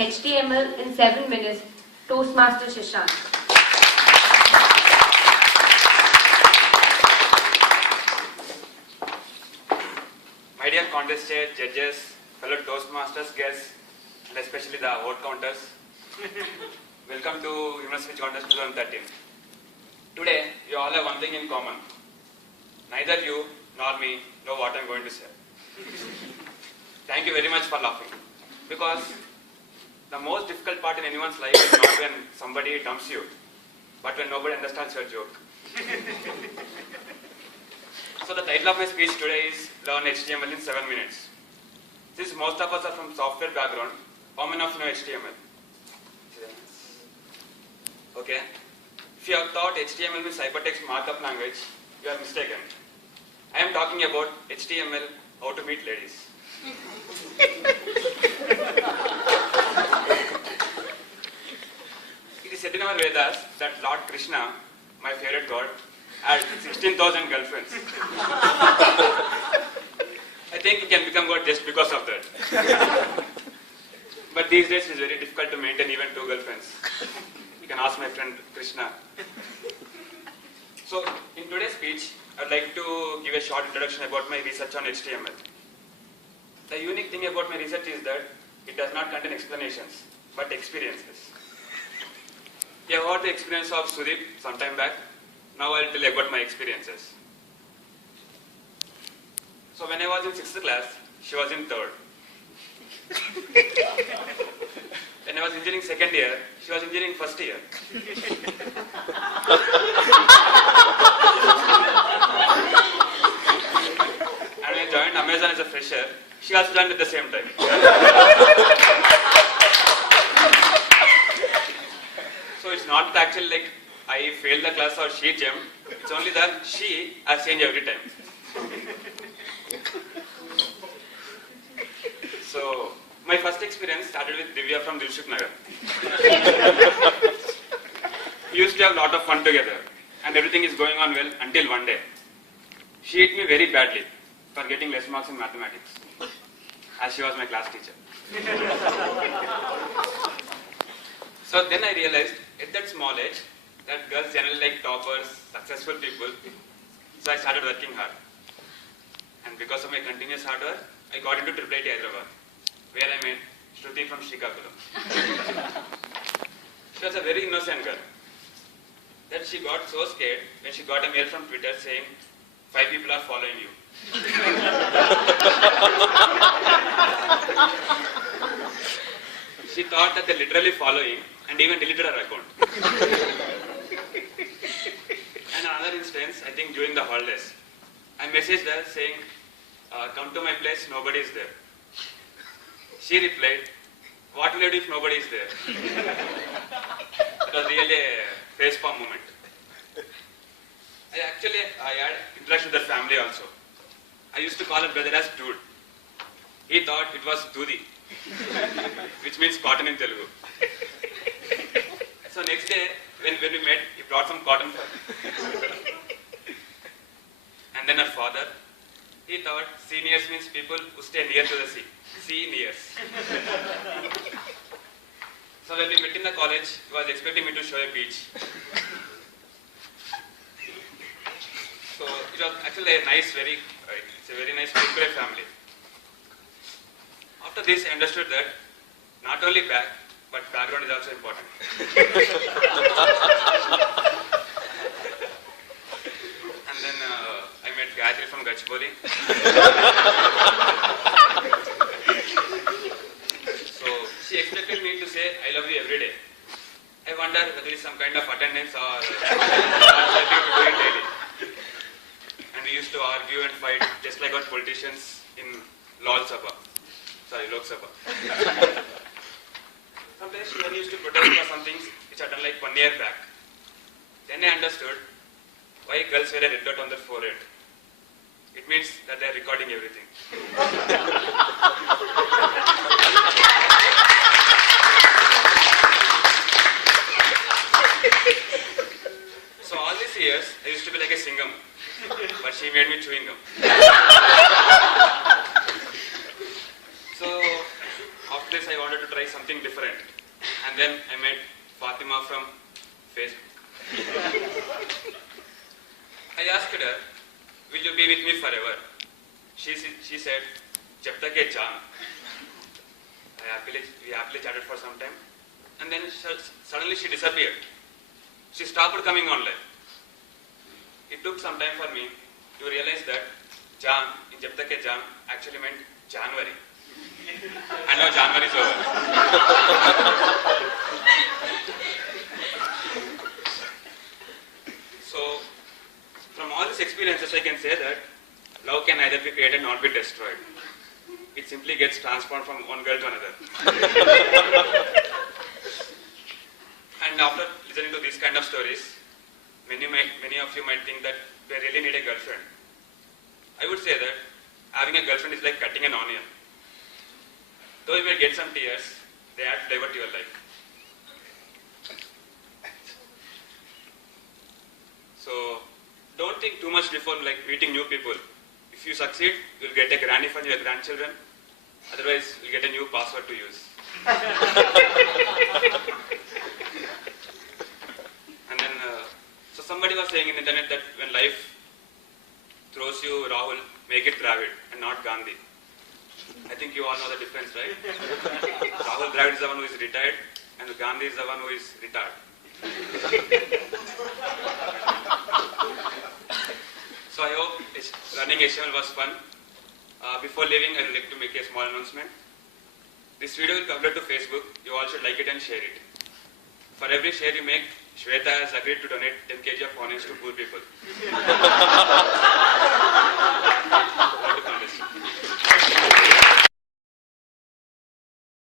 HTML in 7 minutes, Toastmaster Shashank. My dear contestants, judges, fellow Toastmasters, guests, and especially the vote counters, welcome to University Contest 2013. Today, you all have one thing in common. Neither you nor me know what I am going to say. Thank you very much for laughing. Because the most difficult part in anyone's life is not when somebody dumps you, but when nobody understands your joke. So the title of my speech today is Learn HTML in 7 minutes. Since most of us are from software background, how many of you know HTML? Okay. If you have thought HTML means hypertext markup language, you are mistaken. I am talking about HTML, how to meet ladies. It is said in our Vedas that Lord Krishna, my favorite god, had 16,000 girlfriends. I think he can become god just because of that. But these days it is very difficult to maintain even 2 girlfriends. You can ask my friend Krishna. So, in today's speech, I would like to give a short introduction about my research on HTML. The unique thing about my research is that it does not contain explanations, but experiences. You have heard the experience of Sudeep some time back. Now I will tell you about my experiences. So when I was in 6th class, she was in 3rd. When I was engineering 2nd year, she was engineering 1st year. And when I joined Amazon as a fresher, she also joined at the same time. So it's not actually like I failed the class or she jumped. It's only that she has changed every time. So my first experience started with Divya from Dilshuk Nagar. We used to have a lot of fun together and everything is going on well until one day. She hit me very badly for getting less marks in mathematics, as she was my class teacher. So then I realized at that small age that girls generally like toppers, successful people. So I started working hard. And because of my continuous hard work, I got into IIIT Hyderabad, where I met Shruti from Srikakulam. She was a very innocent girl. That she got so scared when she got a mail from Twitter saying, 5 people are following you. She thought that they're literally following and even deleted her account. And another instance, I think during the holidays, I messaged her saying, come to my place, nobody is there. She replied, what will I do if nobody is there? It was really a facepalm moment. I had interaction with her family also. I used to call her brother as Dude. He thought it was Dudi, which means cotton in Telugu. So next day, when we met, he brought some cotton for me. And then her father, he thought seniors means people who stay near to the sea. Seniors. So when we met in the college, he was expecting me to show a beach. So it was actually a nice, it's a very nice Kurkure family. After this, I understood that not only back, but background is also important. And then I met Gayatri from Gachibowli. So she expected me to say, I love you every day. I wonder whether it is some kind of attendance or something to do it daily. And we used to argue and fight just like our politicians in Lok Sabha. Sometimes she used to protest for some things which are done like 1 year back. Then I understood why girls wear a red dot on their forehead. It means that they are recording everything. So all these years, I used to be like a Singham, but she made me chewing gum. So after this, I wanted to try something different. friend. And then I met Fatima from Facebook. I asked her, will you be with me forever? She said, Jab tak ye jaan. We happily chatted for some time. And then suddenly she disappeared. She stopped coming online. It took some time for me to realize that Jan in Jab tak ye jaan actually meant January. And now January is over. So, from all these experiences, I can say that love can either be created or not be destroyed. It simply gets transformed from one girl to another. And after listening to these kind of stories, many of you might think that we really need a girlfriend. I would say that having a girlfriend is like cutting an onion. Though you will get some tears, they add flavor to your life. So, don't think too much before meeting new people. If you succeed, you'll get a granny for your grandchildren. Otherwise, you'll get a new password to use. And then, so somebody was saying in the internet that when life throws you Rahul, make it Dravid and not Gandhi. I think you all know the difference, right? Rahul Dravid is the one who is retired and Gandhi is the one who is retired. So I hope running HTML was fun. Before leaving, I would like to make a small announcement. This video will upload to Facebook. You all should like it and share it. For every share you make, Shweta has agreed to donate 10 kg of onions to poor people.